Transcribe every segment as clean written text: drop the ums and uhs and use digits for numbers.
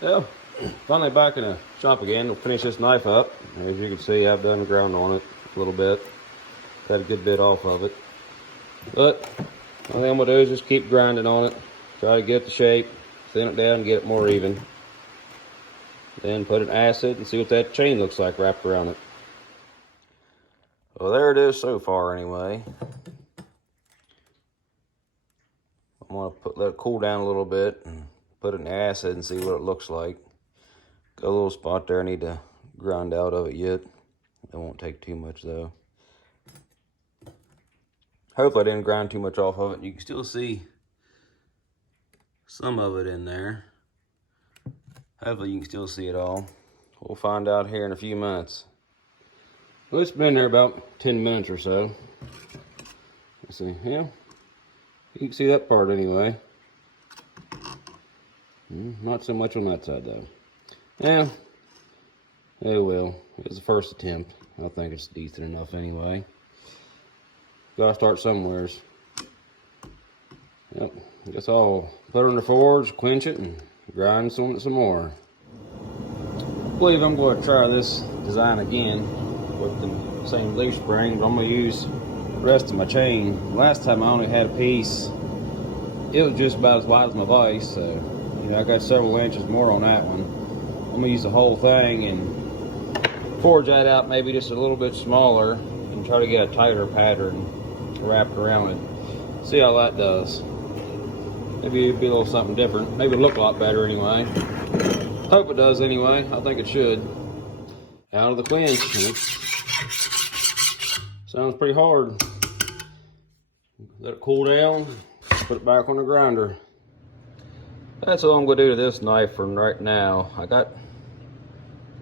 Well, finally back in the shop again. We'll finish this knife up. As you can see, I've done the ground on it a little bit. Got a good bit off of it. But all I'm gonna do is just keep grinding on it. Try to get the shape, thin it down, and get it more even. Then put in acid and see what that chain looks like wrapped around it. Well, there it is so far anyway. I'm gonna let it cool down a little bit and put it in acid and see what it looks like. Got a little spot there I need to grind out of it yet. It won't take too much though. Hopefully I didn't grind too much off of it. You can still see some of it in there. Hopefully you can still see it all. We'll find out here in a few minutes. Well, it's been there about 10 minutes or so. Let's see, yeah. You can see that part anyway. Not so much on that side though. Yeah, oh well. It was the first attempt. I think it's decent enough anyway. Gotta start somewheres. Yep, I guess I'll put it on the forge, quench it, and grind some more. I believe I'm going to try this design again with the same leaf spring, but I'm going to use the rest of my chain. Last time I only had a piece. It was just about as wide as my vise, so you know, I got several inches more on that one. I'm going to use the whole thing and forge that out maybe just a little bit smaller and try to get a tighter pattern wrapped around it. See how that does. Maybe it'd be a little something different. Maybe it'll look a lot better anyway. Hope it does anyway. I think it should. Out of the quench. Sounds pretty hard. Let it cool down. Put it back on the grinder. That's all I'm going to do to this knife from right now. I got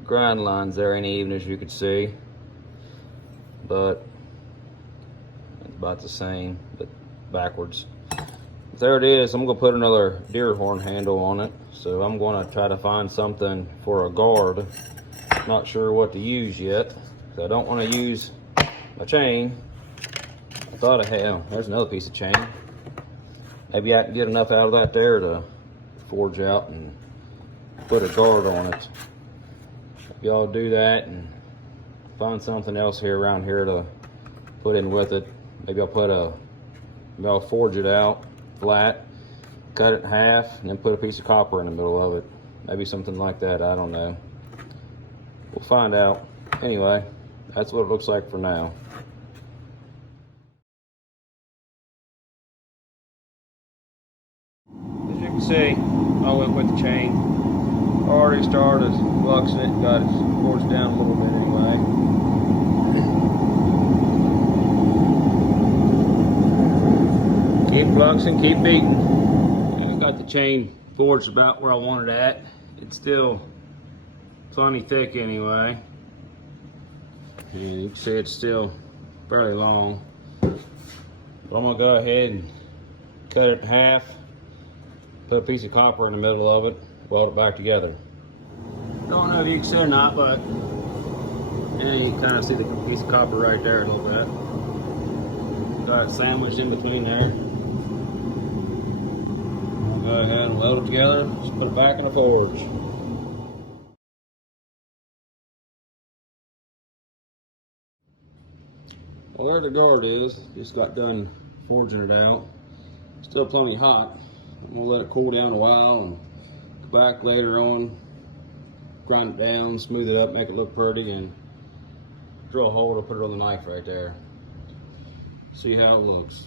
grind lines there ain't even, as you can see. But it's about the same, but backwards. There it is. I'm going to put another deer horn handle on it. So I'm going to try to find something for a guard. Not sure what to use yet. So I don't want to use my chain. I thought I had, oh, there's another piece of chain. Maybe I can get enough out of that there to forge out and put a guard on it. If y'all do that and find something else here around here to put in with it. Maybe I'll forge it out flat, cut it in half, and then put a piece of copper in the middle of it. Maybe something like that, I don't know. We'll find out. Anyway, that's what it looks like for now. As you can see, I went with the chain. Already started fluxing it, got it forged down a little bit anyway. Keep fluxing, keep beating. And I got the chain forged about where I wanted it at. It's still plenty thick anyway. And you can see it's still fairly long. But I'm gonna go ahead and cut it in half, put a piece of copper in the middle of it, weld it back together. Don't know if you can see it or not, but yeah, you can kind of see the piece of copper right there a little bit. Got it sandwiched in between there. Go ahead and weld it together, just put it back in the forge. Well, there the guard is. Just got done forging it out. Still plenty hot. I'm gonna let it cool down a while and go back later on, grind it down, smooth it up, make it look pretty, and drill a hole to put it on the knife right there. See how it looks.